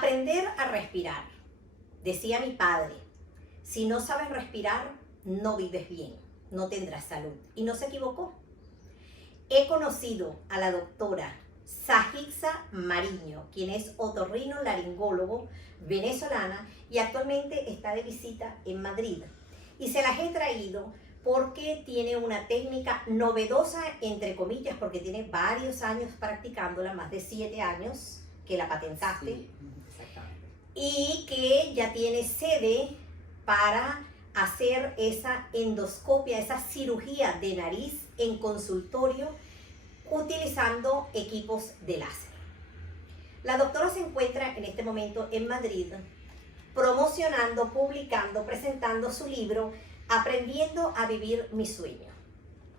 Aprender a respirar. Decía mi padre, si no sabes respirar, no vives bien, no tendrás salud. Y no se equivocó. He conocido a la doctora Sajixa Mariño, quien es otorrinolaringólogo venezolana y actualmente está de visita en Madrid. Y se las he traído porque tiene una técnica novedosa, entre comillas, porque tiene varios años practicándola, más de 7 años que la patentaste. Sí, exactamente. Y que ya tiene sede para hacer esa endoscopia, esa cirugía de nariz en consultorio utilizando equipos de láser. La doctora se encuentra en este momento en Madrid promocionando, publicando, presentando su libro Aprendiendo a vivir mi sueño.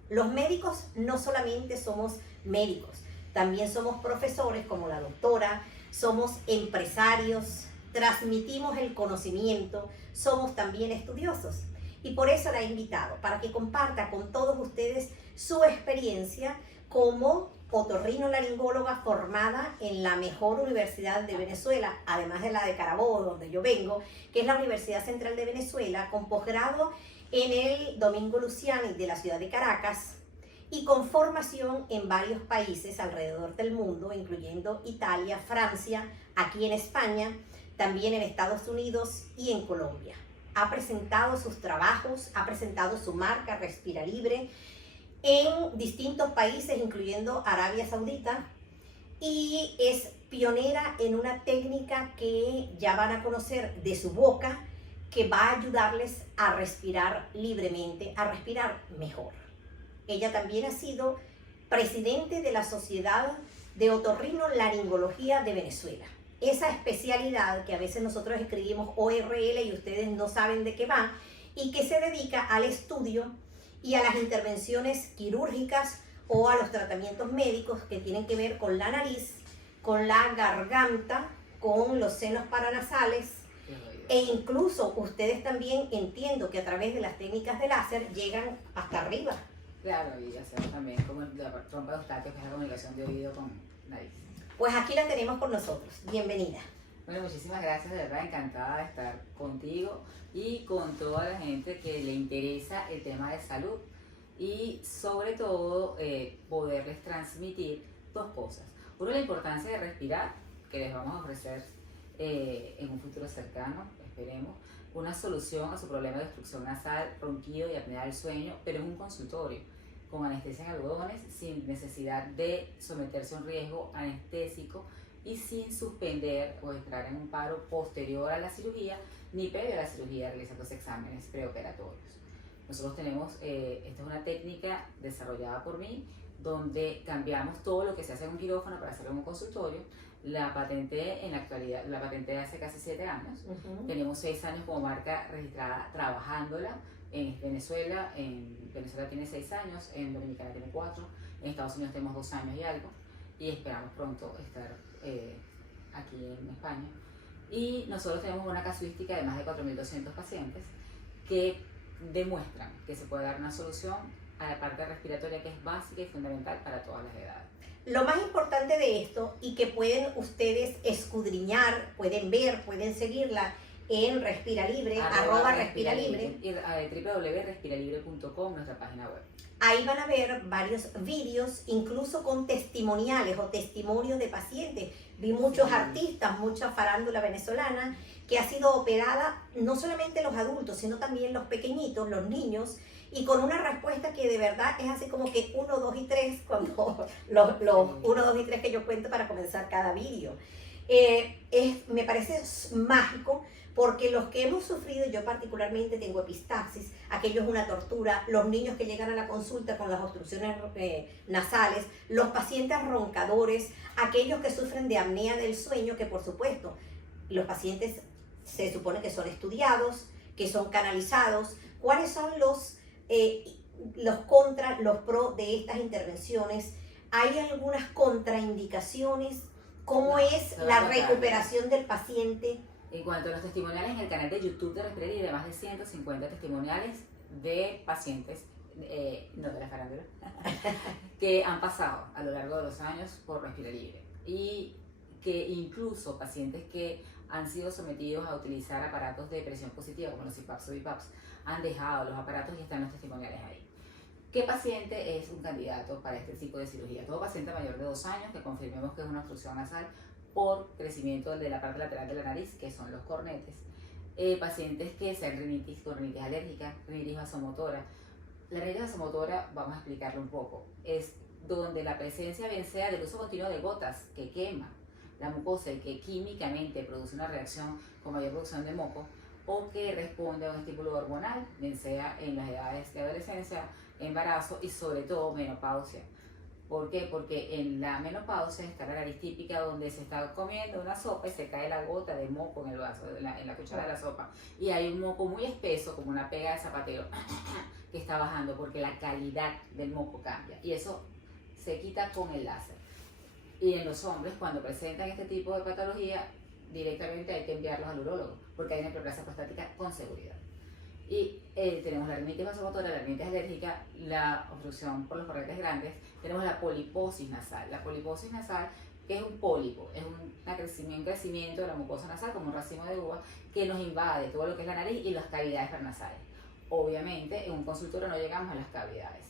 Los médicos no solamente somos médicos, también somos profesores como la doctora, somos empresarios, transmitimos el conocimiento, somos también estudiosos. Y por eso la he invitado, para que comparta con todos ustedes su experiencia como otorrinolaringóloga formada en la mejor universidad de Venezuela, además de la de Carabobo, donde yo vengo, que es la Universidad Central de Venezuela, con posgrado en el Domingo Luciani de la ciudad de Caracas y con formación en varios países alrededor del mundo, incluyendo Italia, Francia, aquí en España, también en Estados Unidos y en Colombia. Ha presentado sus trabajos, ha presentado su marca Respira Libre en distintos países, incluyendo Arabia Saudita, y es pionera en una técnica que ya van a conocer de su boca, que va a ayudarles a respirar libremente, a respirar mejor. Ella también ha sido presidente de la Sociedad de Otorrinolaringología de Venezuela. Esa especialidad que a veces nosotros escribimos ORL y ustedes no saben de qué va, y que se dedica al estudio y a las intervenciones quirúrgicas o a los tratamientos médicos que tienen que ver con la nariz, con la garganta, con los senos paranasales, e incluso ustedes también entiendo que a través de las técnicas de láser llegan hasta arriba. Claro, y hacer también como la trompa de Eustaquio, que es la comunicación de oído con nariz. Pues aquí la tenemos con nosotros. Bienvenida. Bueno, muchísimas gracias, de verdad, encantada de estar contigo y con toda la gente que le interesa el tema de salud y sobre todo poderles transmitir dos cosas. Uno, la importancia de respirar, que les vamos a ofrecer en un futuro cercano, esperemos, una solución a su problema de obstrucción nasal, ronquido y apnea del sueño, pero en un consultorio, con anestesia en algodones, sin necesidad de someterse a un riesgo anestésico y sin suspender o entrar en un paro posterior a la cirugía, ni previo a la cirugía, realizando los exámenes preoperatorios. Nosotros tenemos, esta es una técnica desarrollada por mí, donde cambiamos todo lo que se hace en un quirófano para hacerlo en un consultorio. La patenté en la actualidad, la patenté hace casi 7 años. Tenemos 6 años como marca registrada trabajándola en Venezuela. En Venezuela tiene 6 años, en Dominicana tiene 4, en Estados Unidos tenemos 2 años y algo, y esperamos pronto estar aquí en España. Y nosotros tenemos una casuística de más de 4.200 pacientes que demuestran que se puede dar una solución a la parte respiratoria, que es básica y fundamental para todas las edades. Lo más importante de esto, y que pueden ustedes escudriñar, pueden ver, pueden seguirla en Respira Libre, arroba Respira Libre. Y www.respiralibre.com, nuestra página web. Ahí van a ver varios vídeos, incluso con testimoniales o testimonios de pacientes. Vi muchos artistas, mucha farándula venezolana, que ha sido operada, no solamente los adultos, sino también los pequeñitos, los niños, y con una respuesta que de verdad es así como que 1, 2 y 3, cuando los 1, 2 y 3 que yo cuento para comenzar cada vídeo. Me parece mágico, porque los que hemos sufrido, yo particularmente tengo epistaxis, aquello es una tortura, los niños que llegan a la consulta con las obstrucciones nasales, los pacientes roncadores, aquellos que sufren de apnea del sueño, que por supuesto los pacientes se supone que son estudiados, que son canalizados. ¿Cuáles son los contra, los pro de estas intervenciones? ¿Hay algunas contraindicaciones? ¿Cómo es la recuperación del paciente? En cuanto a los testimoniales, en el canal de YouTube de Respira Libre, más de 150 testimoniales de pacientes, no de la farándula, que han pasado a lo largo de los años por Respira Libre. Y que incluso pacientes que han sido sometidos a utilizar aparatos de presión positiva, como los CPAPs o BiPAPs, han dejado los aparatos y están los testimoniales ahí. ¿Qué paciente es un candidato para este tipo de cirugía? Todo paciente mayor de 2 años que confirmemos que es una obstrucción nasal por crecimiento de la parte lateral de la nariz, que son los cornetes. Pacientes que sean rinitis con rinitis alérgica, rinitis vasomotora. La rinitis vasomotora, vamos a explicarlo un poco, es donde la presencia bien sea del uso continuo de gotas que quema la mucosa y que químicamente produce una reacción con mayor producción de moco, o que responde a un estímulo hormonal, bien sea en las edades de adolescencia, embarazo y sobre todo menopausia. ¿Por qué? Porque en la menopausia está la nariz típica donde se está comiendo una sopa y se cae la gota de moco en el vaso, en la cuchara de la sopa. Y hay un moco muy espeso, como una pega de zapatero, que está bajando porque la calidad del moco cambia. Y eso se quita con el láser. Y en los hombres, cuando presentan este tipo de patología, directamente hay que enviarlos al urólogo, porque hay una hiperplasia prostática con seguridad. Y tenemos la rinitis vasomotora, la rinitis alérgica, la obstrucción por los cornetes grandes, tenemos la poliposis nasal. La poliposis nasal, que es un pólipo, es un crecimiento de la mucosa nasal, como un racimo de uva, que nos invade todo lo que es la nariz y las cavidades paranasales. Obviamente, en un consultorio no llegamos a las cavidades.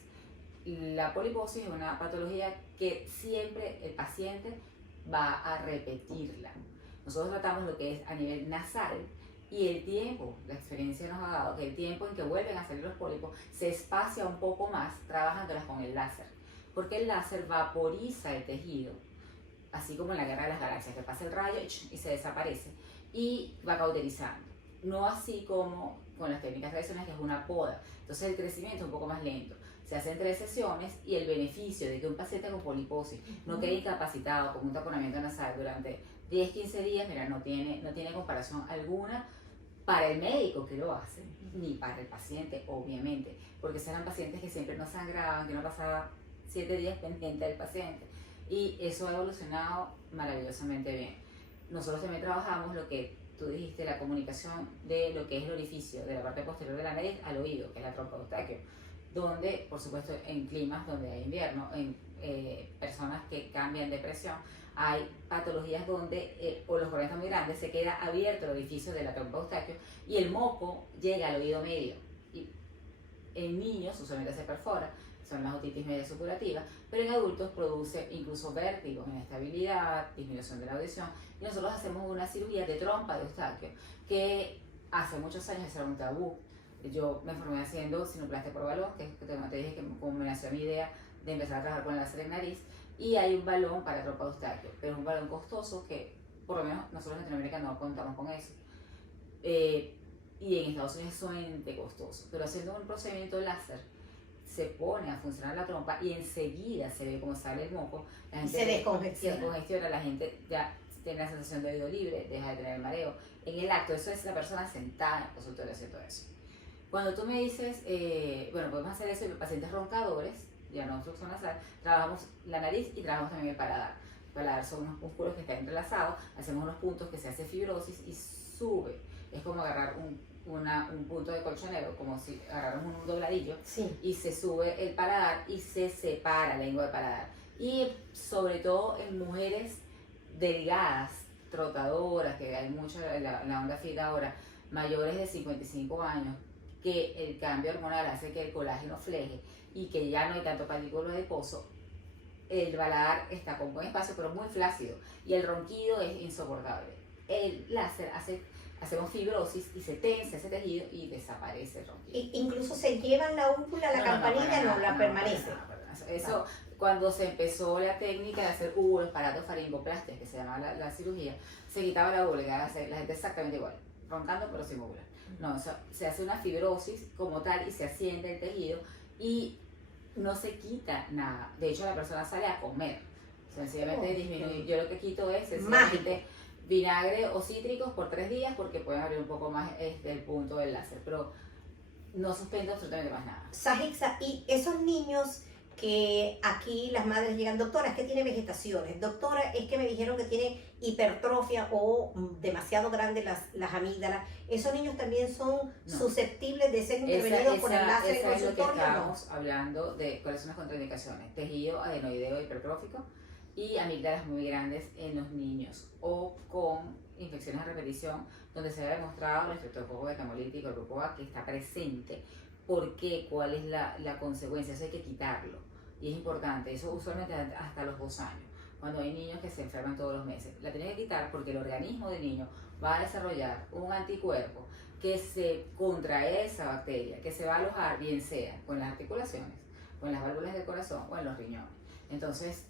La poliposis es una patología que siempre el paciente va a repetirla. Nosotros tratamos lo que es a nivel nasal y el tiempo, la experiencia nos ha dado que el tiempo en que vuelven a salir los pólipos se espacia un poco más trabajándolas con el láser, porque el láser vaporiza el tejido, así como en la Guerra de las Galaxias, que pasa el rayo y se desaparece y va cauterizando. No así como con las técnicas tradicionales, que es una poda. Entonces el crecimiento es un poco más lento. Se hacen 3 sesiones y el beneficio de que un paciente con poliposis no quede incapacitado con un taponamiento nasal durante 10-15 días, mira, no tiene comparación alguna para el médico que lo hace, ni para el paciente, obviamente, porque serán pacientes que siempre no sangraban, que no pasaba 7 días pendiente del paciente, y eso ha evolucionado maravillosamente bien. Nosotros también trabajamos lo que tú dijiste, la comunicación de lo que es el orificio de la parte posterior de la nariz al oído, que es la trompa de Eustaquio, donde, por supuesto, en climas donde hay invierno, en personas que cambian de presión, hay patologías donde por los cornetes muy grandes se queda abierto el orificio de la trompa de Eustaquio y el moco llega al oído medio. Y en niños usualmente se perfora, son las otitis media supurativa, pero en adultos produce incluso vértigo, inestabilidad, disminución de la audición, y nosotros hacemos una cirugía de trompa de Eustaquio que hace muchos años era un tabú. Yo me formé haciendo sinoplastia por balón, que te dije que como me nació mi idea de empezar a trabajar con el láser en nariz, y hay un balón para trompa de Eustaquio, pero es un balón costoso que por lo menos nosotros en Latinoamérica no contamos con eso. Y en Estados Unidos es sumamente costoso, pero haciendo un procedimiento de láser se pone a funcionar la trompa y enseguida se ve cómo sale el moco, la gente se descongestiona, la gente ya tiene la sensación de oído libre, deja de tener el mareo. En el acto, eso es la persona sentada en el consultorio haciendo eso. Cuando tú me dices, bueno, podemos hacer eso en pacientes roncadores, ya no obstrucción nasal, trabajamos la nariz y trabajamos también el paladar. El paladar son unos músculos que están entrelazados, hacemos unos puntos que se hace fibrosis y sube. Es como agarrar un punto de colchonero, como si agarráramos un dobladillo, sí, y se sube el paladar y se separa la lengua del paladar. Y sobre todo en mujeres delgadas, trotadoras, que hay mucho en la onda fit ahora, mayores de 55 años, que el cambio hormonal hace que el colágeno fleje y que ya no hay tanto folículo adiposo, el paladar está con buen espacio pero muy flácido y el ronquido es insoportable. El láser hacemos fibrosis y se tensa ese tejido y desaparece el ronquido. Incluso se llevan la úvula, la campanilla, no, la permanece. Eso, cuando se empezó la técnica de hacer los aparatos faringoplastias, que se llamaba la cirugía, se quitaba la úvula y quedaba la gente exactamente igual, roncando pero sin úvula. No, o sea, se hace una fibrosis como tal y se asciende el tejido y no se quita nada. De hecho, la persona sale a comer. Sencillamente disminuye. Yo lo que quito es sencillamente vinagre o cítricos por 3 días porque pueden abrir un poco más el punto del láser, pero no suspendo absolutamente más nada. Sajixa, y esos niños que aquí las madres llegan, doctora, es que tiene vegetaciones, doctora, es que me dijeron que tiene hipertrofia o demasiado grandes las amígdalas, ¿esos niños también son susceptibles de ser intervenidos por el láser en consultorio? Es lo que estamos hablando de cuáles son las contraindicaciones. Tejido adenoideo hipertrófico, y amígdalas muy grandes en los niños, o con infecciones a repetición, donde se ha demostrado el estreptococo betamolítico, el grupo A, que está presente. ¿Por qué? ¿Cuál es la consecuencia? Eso hay que quitarlo. Y es importante, eso usualmente hasta los 2 años, cuando hay niños que se enferman todos los meses. La tienen que quitar porque el organismo del niño va a desarrollar un anticuerpo que se contra esa bacteria, que se va a alojar bien sea con las articulaciones, con las válvulas del corazón o en los riñones. Entonces,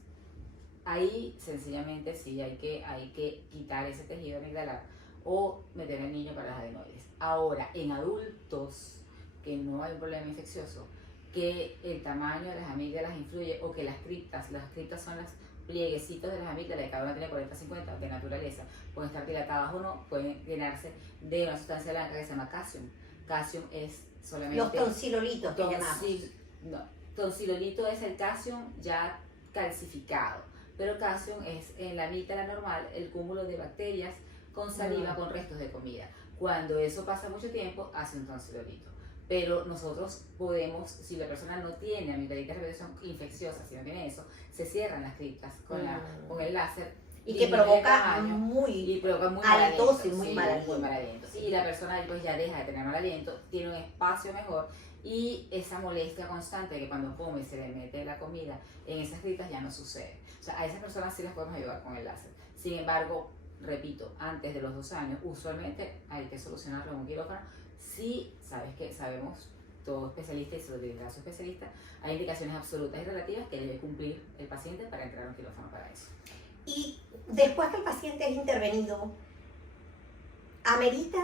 ahí sencillamente sí hay que quitar ese tejido amigdalar o meter al niño para las adenoides. Ahora, en adultos que no hay un problema infeccioso, que el tamaño de las amígdalas influye, o que las criptas son los plieguecitos de las amígdalas, que cada una tiene 40-50 de naturaleza, pueden estar dilatadas o no, pueden llenarse de una sustancia blanca que se llama calcium. Calcium es solamente... Los tonsilolitos que llamamos. No, tonsilolito es el calcium ya calcificado, pero calcium es en la amígdala normal el cúmulo de bacterias con saliva, con restos de comida. Cuando eso pasa mucho tiempo, hace un tonsilolito. Pero nosotros podemos, si la persona no tiene amigdalitis de repetición infecciosa, si no tiene eso, se cierran las criptas con el láser. Y que provoca muy mal aliento, muy mal aliento. Y la persona pues ya deja de tener mal aliento, tiene un espacio mejor, y esa molestia constante de que cuando come se le mete la comida en esas criptas ya no sucede. O sea, a esas personas sí las podemos ayudar con el láser. Sin embargo, repito, antes de los 2 años, usualmente hay que solucionarlo en un quirófano. Si sabemos, todo especialista y sobre el caso especialista, hay indicaciones absolutas y relativas que debe cumplir el paciente para entrar a un quirófano para eso. Y después que el paciente es intervenido, amerita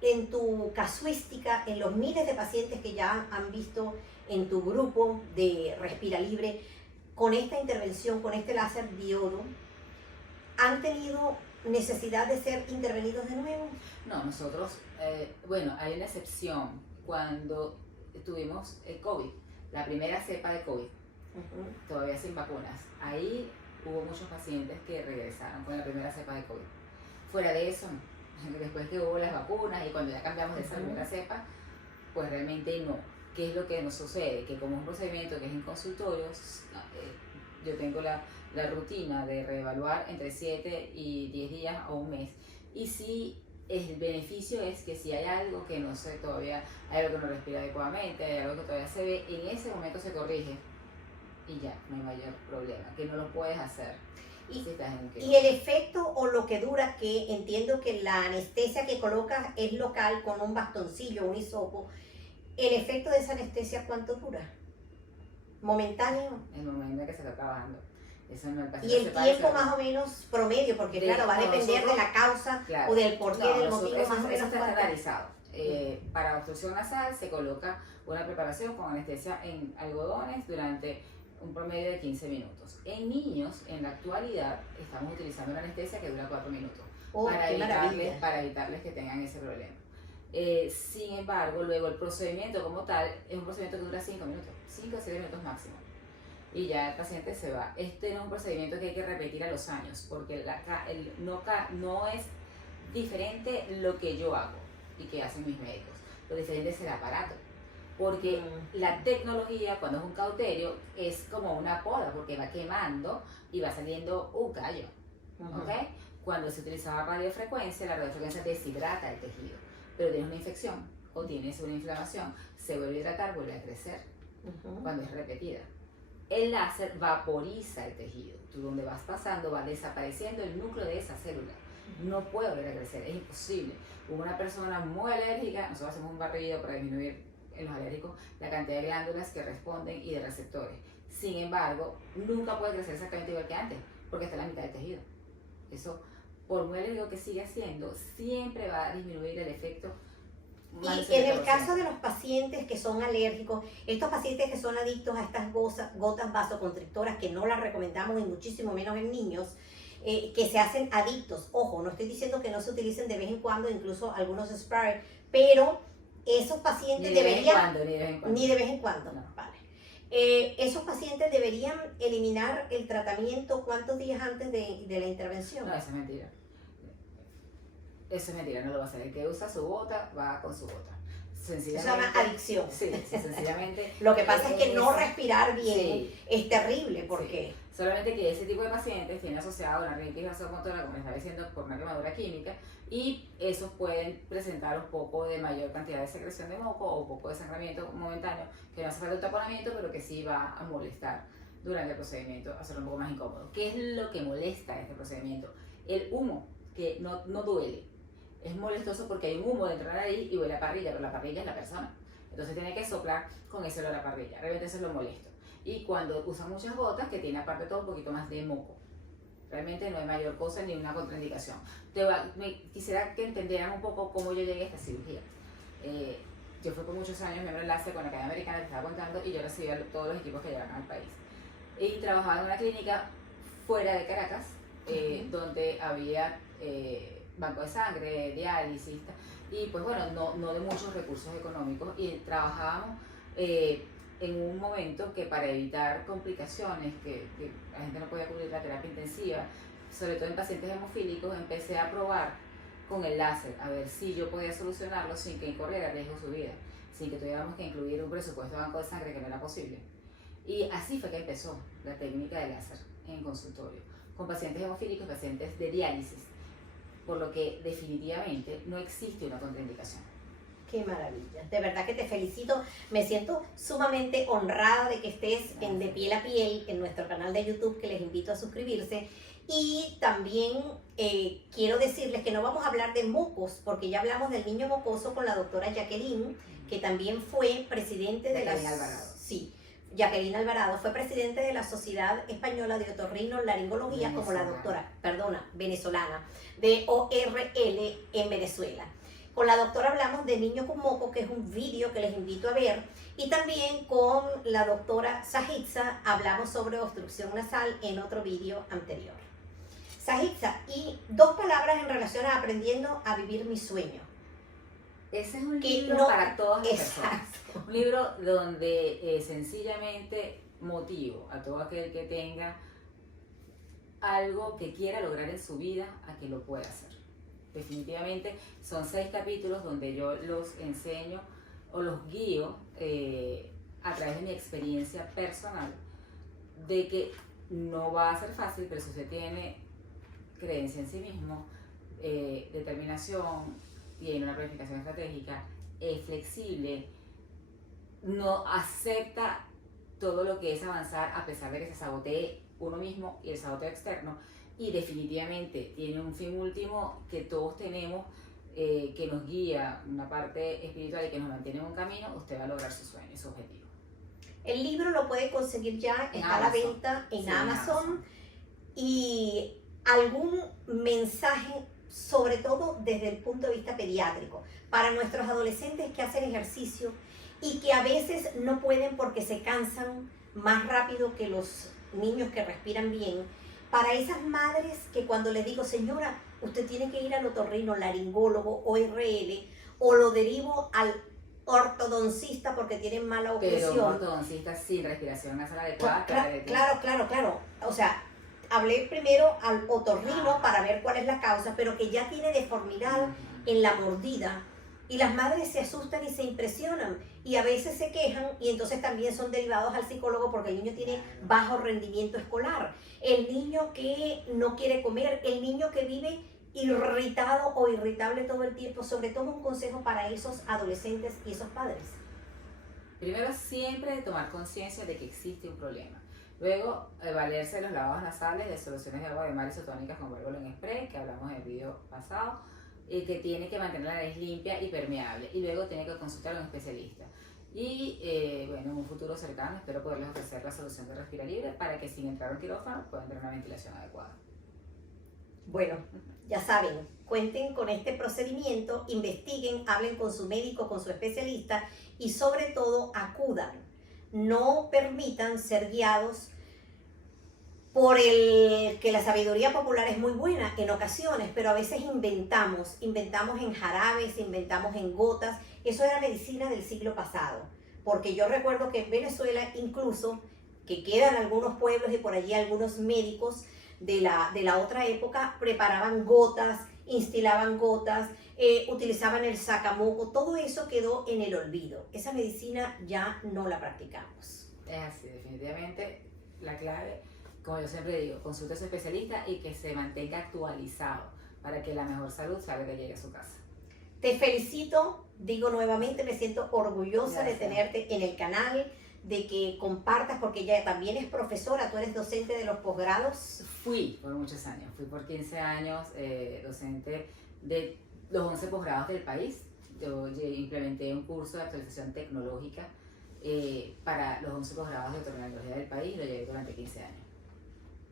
en tu casuística, en los miles de pacientes que ya han visto en tu grupo de Respira Libre, con esta intervención, con este láser diodo, ¿han tenido necesidad de ser intervenidos de nuevo? No, nosotros, bueno, hay una excepción. Cuando tuvimos el COVID, la primera cepa de COVID, todavía sin vacunas, ahí hubo muchos pacientes que regresaron con la primera cepa de COVID. Fuera de eso, después que hubo las vacunas y cuando ya cambiamos de esa primera cepa, pues realmente no. ¿Qué es lo que nos sucede? Que como es un procedimiento que es en consultorios, yo tengo la rutina de reevaluar entre 7 y 10 días o un mes. Y si el beneficio es que si hay algo que no sé todavía, hay algo que no respira adecuadamente, hay algo que todavía se ve, en ese momento se corrige y ya, no hay mayor problema, que no lo puedes hacer. Y el efecto o lo que dura, que entiendo que la anestesia que colocas es local con un bastoncillo, un hisopo, ¿el efecto de esa anestesia cuánto dura? ¿Momentáneo? El momento en que se está trabajando. Eso no, y el tiempo más o menos promedio, porque claro, va a depender de la causa o del porqué, del motivo más o menos. Eso está estandarizado. Para obstrucción nasal se coloca una preparación con anestesia en algodones durante un promedio de 15 minutos. En niños, en la actualidad, estamos utilizando una anestesia que dura 4 minutos para evitarles que tengan ese problema. Sin embargo, luego el procedimiento como tal es un procedimiento que dura 5 minutos, 5 o 7 minutos máximo. Y ya el paciente se va. Este no es un procedimiento que hay que repetir a los años, porque no es diferente lo que yo hago y que hacen mis médicos. Lo diferente es el aparato. Porque la tecnología, cuando es un cauterio, es como una poda, porque va quemando y va saliendo un callo. ¿Okay? Cuando se utilizaba radiofrecuencia, la radiofrecuencia deshidrata el tejido. Pero tienes una infección o tienes una inflamación, se vuelve a hidratar, vuelve a crecer cuando es repetida. El láser vaporiza el tejido. Tú donde vas pasando va desapareciendo el núcleo de esa célula. No puede volver a crecer, es imposible. Una persona muy alérgica, nosotros hacemos un barrido para disminuir en los alérgicos la cantidad de glándulas que responden y de receptores. Sin embargo, nunca puede crecer exactamente igual que antes, porque está en la mitad del tejido. Eso, por muy alérgico que siga siendo, siempre va a disminuir el efecto. Y en el caso de los pacientes que son alérgicos, estos pacientes que son adictos a estas gotas vasoconstrictoras, que no las recomendamos y muchísimo menos en niños, que se hacen adictos. Ojo, no estoy diciendo que no se utilicen de vez en cuando, incluso algunos Spray, pero esos pacientes deberían... Ni de vez en cuando. No. Vale. Esos pacientes deberían eliminar el tratamiento ¿cuántos días antes de la intervención? No, eso es mentira. Eso es mentira, no lo va a hacer. El que usa su bota, va con su bota. Se llama adicción. Sí, sencillamente. Lo que pasa es que no respirar bien sí, es terrible porque... sí. Solamente que ese tipo de pacientes tiene asociado una rinitis vasomotora, como estaba diciendo, por una quemadura química, y esos pueden presentar un poco de mayor cantidad de secreción de moco o un poco de sangramiento momentáneo, que no hace falta un taponamiento, pero que sí va a molestar durante el procedimiento, hacerlo un poco más incómodo. ¿Qué es lo que molesta este procedimiento? El humo, que no duele. Es molestoso porque hay un humo dentro de la nariz y huele a parrilla, pero la parrilla es la persona. Entonces tiene que soplar con ese olor a parrilla. Realmente eso es lo molesto. Y cuando usan muchas gotas, que tiene aparte todo un poquito más de moco. Realmente no hay mayor cosa ni una contraindicación. Quisiera que entendieran un poco cómo yo llegué a esta cirugía. Yo fui por muchos años miembro de enlace con la Academia Americana que estaba contando y yo recibía todos los equipos que llegaban al país. Y trabajaba en una clínica fuera de Caracas, donde había banco de sangre, diálisis, y pues bueno, no de muchos recursos económicos. Y trabajábamos en un momento que para evitar complicaciones, que la gente no podía cubrir la terapia intensiva, sobre todo en pacientes hemofílicos, empecé a probar con el láser, a ver si yo podía solucionarlo sin que corriera riesgo su vida, sin que tuviéramos que incluir un presupuesto de banco de sangre que no era posible. Y así fue que empezó la técnica de láser en consultorio, con pacientes hemofílicos y pacientes de diálisis, por lo que definitivamente no existe una contraindicación. Qué maravilla, de verdad que te felicito, me siento sumamente honrada de que estés en De Piel a Piel en nuestro canal de YouTube, que les invito a suscribirse. Y también quiero decirles que no vamos a hablar de mocos, porque ya hablamos del niño mocoso con la doctora Jacqueline, que también fue presidente de la... Sí, Jacqueline Alvarado fue presidente de la Sociedad Española de Otorrinolaringología, como la doctora, venezolana, de ORL en Venezuela. Con la doctora hablamos de Niño con Moco, que es un vídeo que les invito a ver, y también con la doctora Sajitza hablamos sobre obstrucción nasal en otro vídeo anterior. Sajitza, y 2 palabras en relación a aprendiendo a vivir mi sueño. Ese es un libro para todas las personas. Un libro donde sencillamente motivo a todo aquel que tenga algo que quiera lograr en su vida a que lo pueda hacer. Definitivamente son 6 capítulos donde yo los enseño o los guío a través de mi experiencia personal, de que no va a ser fácil, pero si usted tiene creencia en sí mismo, determinación, tiene una planificación estratégica, es flexible, no acepta todo lo que es avanzar a pesar de que se sabotee uno mismo y el saboteo externo, y definitivamente tiene un fin último que todos tenemos, que nos guía, una parte espiritual y que nos mantiene en un camino. Usted va a lograr su sueño, su objetivo. El libro lo puede conseguir ya, está a la venta en Amazon. Y algún mensaje, sobre todo desde el punto de vista pediátrico, para nuestros adolescentes que hacen ejercicio y que a veces no pueden porque se cansan más rápido que los niños que respiran bien. Para esas madres que cuando les digo, señora, usted tiene que ir al otorrinolaringólogo ORL, o lo derivo al ortodoncista porque tienen mala oclusión. Pero un ortodoncista sin respiración nasal adecuada. Claro. O sea, hablé primero al otorrino para ver cuál es la causa, pero que ya tiene deformidad en la mordida. Y las madres se asustan y se impresionan y a veces se quejan, y entonces también son derivados al psicólogo porque el niño tiene bajo rendimiento escolar, el niño que no quiere comer, el niño que vive irritado o irritable todo el tiempo. Sobre todo un consejo para esos adolescentes y esos padres. Primero, siempre tomar conciencia de que existe un problema. Luego, valerse de los lavados nasales, de soluciones de agua de mar isotónicas con Verbol spray, que hablamos en el video pasado, que tiene que mantener la nariz limpia y permeable. Y luego tiene que consultar a un especialista. Y bueno, en un futuro cercano espero poderles ofrecer la solución de Respira Libre para que sin entrar a un quirófano puedan tener una ventilación adecuada. Bueno, ya saben, cuenten con este procedimiento, investiguen, hablen con su médico, con su especialista y sobre todo acudan. No permitan ser guiados por el que la sabiduría popular es muy buena en ocasiones, pero a veces inventamos en jarabes, inventamos en gotas. Eso era medicina del siglo pasado, porque yo recuerdo que en Venezuela incluso, que quedan algunos pueblos y por allí algunos médicos de la otra época preparaban gotas, instilaban gotas, utilizaban el sacamoco, todo eso quedó en el olvido. Esa medicina ya no la practicamos. Es así, definitivamente la clave, como yo siempre digo, consulte a su especialista y que se mantenga actualizado para que la mejor salud salga que llegue a su casa. Te felicito, digo nuevamente, me siento orgullosa de Gracias. tenerte en el canal, de que compartas, porque ella también es profesora, tú eres docente de los posgrados. Fui por muchos años, fui por 15 años docente de los 11 posgrados del país. Yo implementé un curso de actualización tecnológica para los 11 posgrados de otorrinolaringología del país y lo llevé durante 15 años.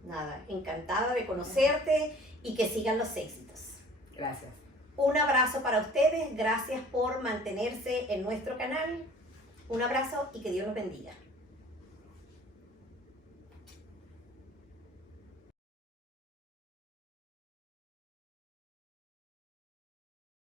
Nada, encantada de conocerte y que sigan los éxitos. Gracias. Un abrazo para ustedes, gracias por mantenerse en nuestro canal. Un abrazo y que Dios los bendiga.